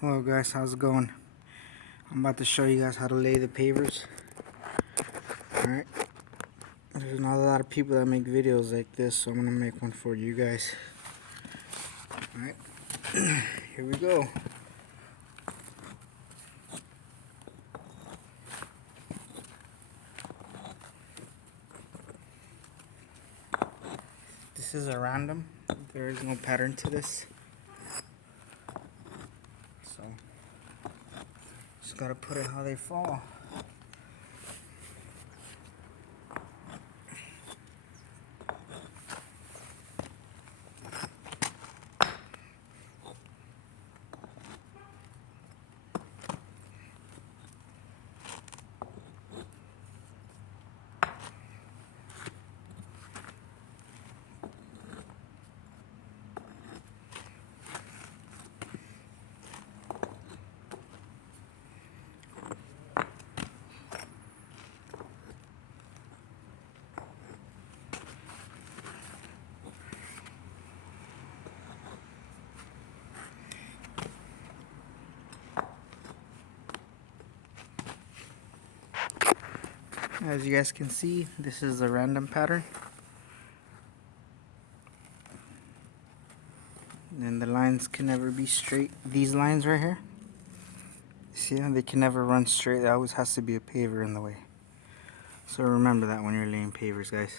Hello guys, how's it going? I'm about to show you guys how to lay the pavers. Alright, there's not a lot of people that make videos like this, so I'm gonna make one for you guys. Alright, here we go. This is a random, there is no pattern to this. So, just gotta put it how they fall. As you guys can see, this is a random pattern. And the lines can never be straight. These lines right here, see how they can never run straight. There always has to be a paver in the way. So remember that when you're laying pavers, guys.